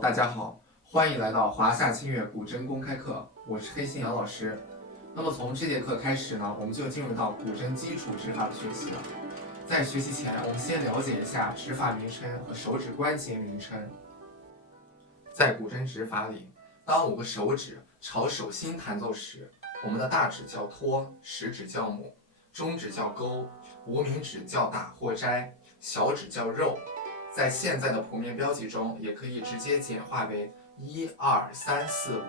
大家好，欢迎来到华夏清月古筝公开课，我是黑心杨老师。那么从这节课开始呢，我们就进入到古筝基础指法的学习了。在学习前，我们先了解一下指法名称和手指关节名称。在古筝指法里，当5个手指朝手心弹奏时，我们的大指叫托，食指叫母，中指叫勾，无名指叫打或摘，小指叫肉。在现在的谱面标记中，也可以直接简化为1、2、3、4、5。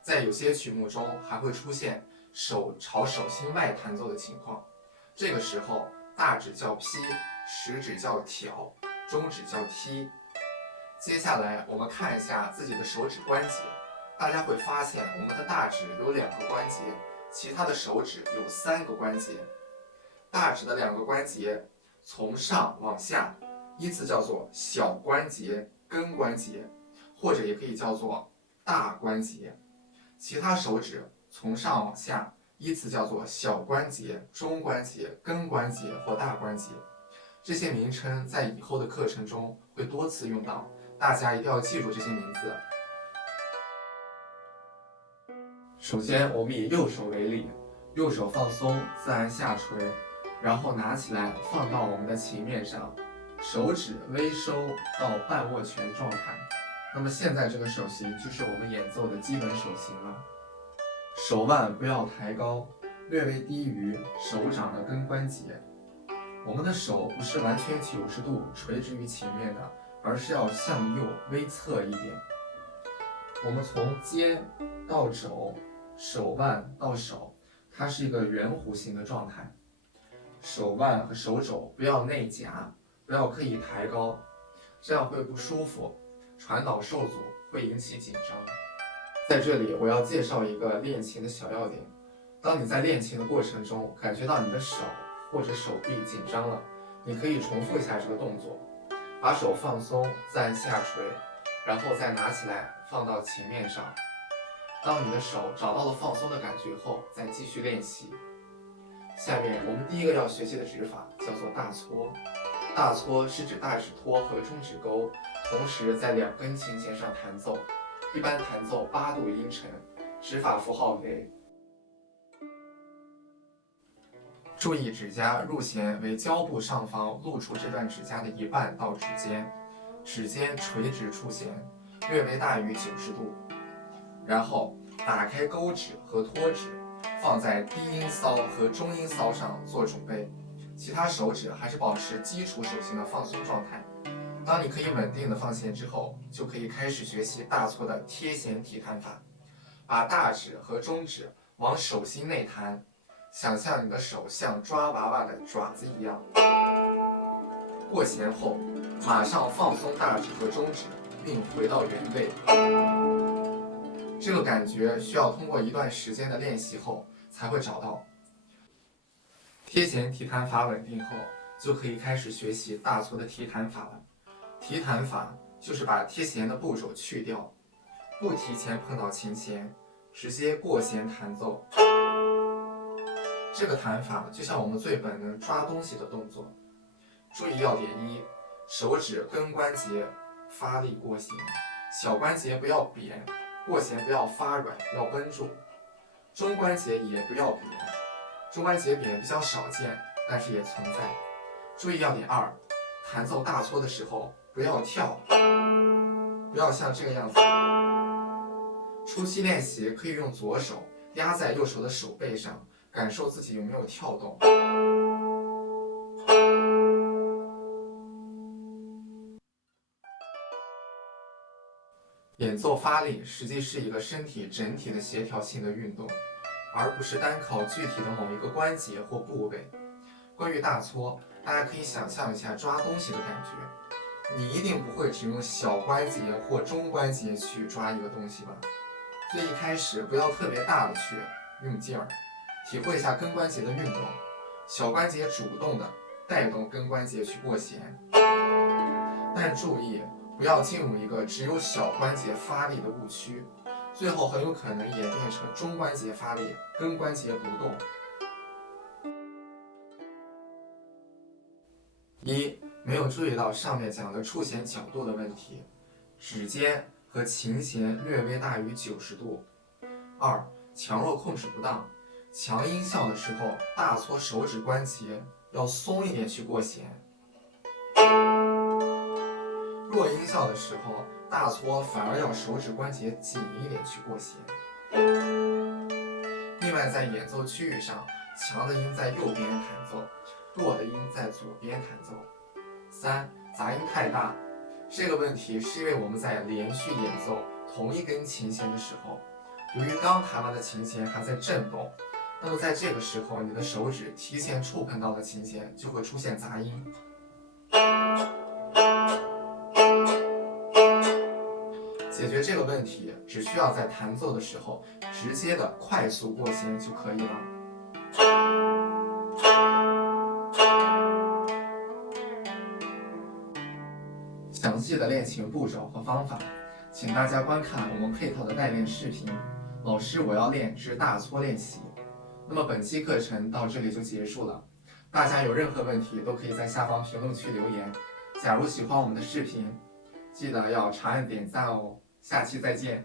在有些曲目中，还会出现手朝手心外弹奏的情况。这个时候，大指叫劈，食指叫挑，中指叫踢。接下来，我们看一下自己的手指关节，大家会发现我们的大指有2个关节，其他的手指有3个关节。大指的2个关节从上往下，依次叫做小关节、根关节，或者也可以叫做大关节。其他手指从上往下，依次叫做小关节、中关节、根关节或大关节。这些名称在以后的课程中会多次用到，大家一定要记住这些名字。首先，我们以右手为例，右手放松，自然下垂，然后拿起来放到我们的琴面上，手指微收到半握拳状态。那么现在这个手型就是我们演奏的基本手型了。手腕不要抬高，略微低于手掌的根关节。我们的手不是完全90度垂直于琴面的，而是要向右微侧一点。我们从肩到肘，手腕到手，它是一个圆弧形的状态。手腕和手肘不要内夹，不要刻意抬高，这样会不舒服，传导受阻，会引起紧张。在这里我要介绍一个练琴的小要点。当你在练琴的过程中感觉到你的手或者手臂紧张了，你可以重复一下这个动作，把手放松，自然下垂，然后再拿起来放到琴面上。当你的手找到了放松的感觉后，再继续练习。下面我们第一个要学习的指法叫做大搓。大搓是指大指托和中指勾同时在2根琴弦上弹奏，一般弹奏8度音程，指法符号为。注意指甲入弦为胶布上方露出这段指甲的一半到指尖，指尖垂直出弦，略微大于90度。然后打开勾指和托指，放在低音骚和中音骚上做准备，其他手指还是保持基础手型的放松状态。当你可以稳定的放弦之后，就可以开始学习大搓的贴弦提弹法。把大指和中指往手心内弹，想象你的手像抓娃娃的爪子一样。过弦后，马上放松大指和中指，并回到原位。这个感觉需要通过一段时间的练习后才会找到。贴弦提弹法稳定后，就可以开始学习大搓的提弹法了。提弹法就是把贴弦的步骤去掉，不提前碰到琴弦，直接过弦弹奏。这个弹法就像我们最本能抓东西的动作。注意要点1：手指根关节发力过弦，小关节不要扁，过弦不要发软，要绷住。中关节也不要扁，中关节扁比较少见，但是也存在。注意要点2：弹奏大搓的时候不要跳，不要像这个样子。初期练习可以用左手压在右手的手背上，感受自己有没有跳动。演奏发力实际是一个身体整体的协调性的运动，而不是单靠具体的某一个关节或部位。关于大搓，大家可以想象一下抓东西的感觉，你一定不会只用小关节或中关节去抓一个东西吧？所以一开始不要特别大的去用劲儿，体会一下根关节的运动，小关节主动的带动根关节去过弦，但注意不要进入一个只有小关节发力的误区，最后很有可能演变成中关节发力，根关节不动。1、没有注意到上面讲的触弦角度的问题。指尖和琴弦略微大于90度。2. 强弱控制不当，强音效的时候大搓手指关节要松一点去过弦，弱音效的时候大搓反而要手指关节紧一点去过弦。另外在演奏区域上，强的音在右边弹奏，弱的音在左边弹奏。3. 杂音太大，这个问题是因为我们在连续演奏同一根琴弦的时候，由于刚弹完的琴弦还在震动，那么在这个时候你的手指提前触碰到的琴弦就会出现杂音。解决这个问题，只需要在弹奏的时候直接的快速过弦就可以了。详细的练琴步骤和方法，请大家观看我们配套的带练视频。老师，我要练之大搓练习。那么本期课程到这里就结束了，大家有任何问题都可以在下方评论区留言。假如喜欢我们的视频，记得要长按点赞哦。下期再见。